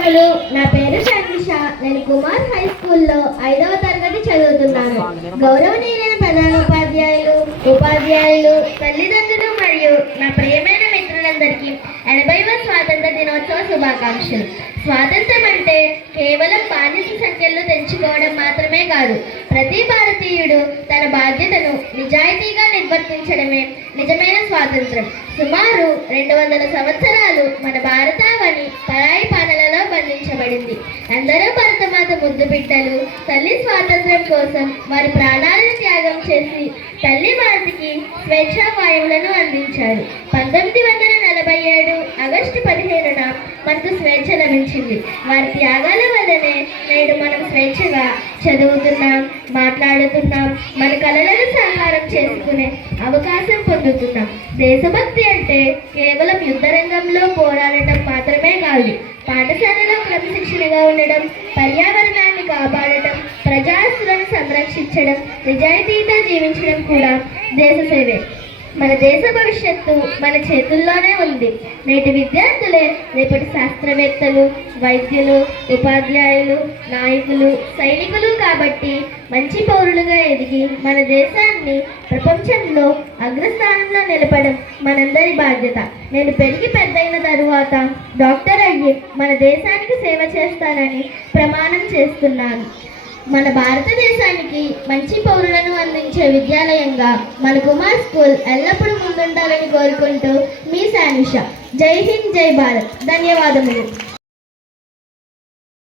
ధన్యవాదములు. నా పేరు శర్మిష. నేను కుమార్ హై స్కూల్లో 5వ తరగతి చదువుతున్నాను. గౌరవనీయులైన ప్రధానోపాధ్యాయులు, ఉపాధ్యాయులు, తల్లిదండ్రులు మరియు నా ప్రియమైన మిత్రులందరికీ 80వ స్వాతంత్ర దినోత్సవ శుభాకాంక్షలు. స్వాతంత్రం అంటే కేవలం బానిస సంఖ్యలు తెంచుకోవడం మాత్రమే కాదు, ప్రతి భారతీయుడు తన బాధ్యతను నిజాయితీగా నిర్వర్తించడమే నిజమైన స్వాతంత్రం. సుమారు 200 సంవత్సరాలు మన భారతావని పరాయి పాలనలో బంధించబడింది. అందరూ భరతమాత ముద్దు బిడ్డలు. తల్లి స్వాతంత్రం కోసం వారి ప్రాణాలను త్యాగం చేసి తల్లి భారతికి స్వేచ్ఛా వాయువులను అందించారు. 1947 ఆగస్టు 15న మనకు స్వేచ్ఛ లభించింది. వారి త్యాగాల వల్లనే నేడు మనం స్వేచ్ఛగా చదువుతున్నాం, మాట్లాడుతున్నాం, మన కలలను సాకారం చేసుకునే అవకాశం పొందుతున్నాం. దేశభక్తి అంటే కేవలం యుద్ధ రంగంలో పోరాడటం మాత్రమే కాదు, పాఠశాలలో క్రమశిక్షణగా ఉండడం, పర్యావరణాన్ని కాపాడటం, ప్రజాస్తులను సంరక్షించడం, నిజాయితీతో జీవించడం కూడా దేశ సేవే. మన దేశ భవిష్యత్తు మన చేతుల్లోనే ఉంది. నేటి విద్యార్థులే రేపటి శాస్త్రవేత్తలు, వైద్యులు, ఉపాధ్యాయులు, నాయకులు, సైనికులు. కాబట్టి మంచి పౌరులుగా ఎదిగి మన దేశాన్ని ప్రపంచంలో అగ్రస్థానంలో నిలపడం మనందరి బాధ్యత. నేను పెరిగి పెద్దయిన తరువాత డాక్టర్ అయ్యి మన దేశానికి సేవ చేస్తానని ప్రమాణం చేస్తున్నాను. మన భారతదేశానికి మంచి పౌరులను అందించే విద్యాలయంగా మన కుమార్ స్కూల్ ఎల్లప్పుడూ ముందుండాలని కోరుకుంటూ మీ శానిష. జై హింద్, జై భారత్. ధన్యవాదములు.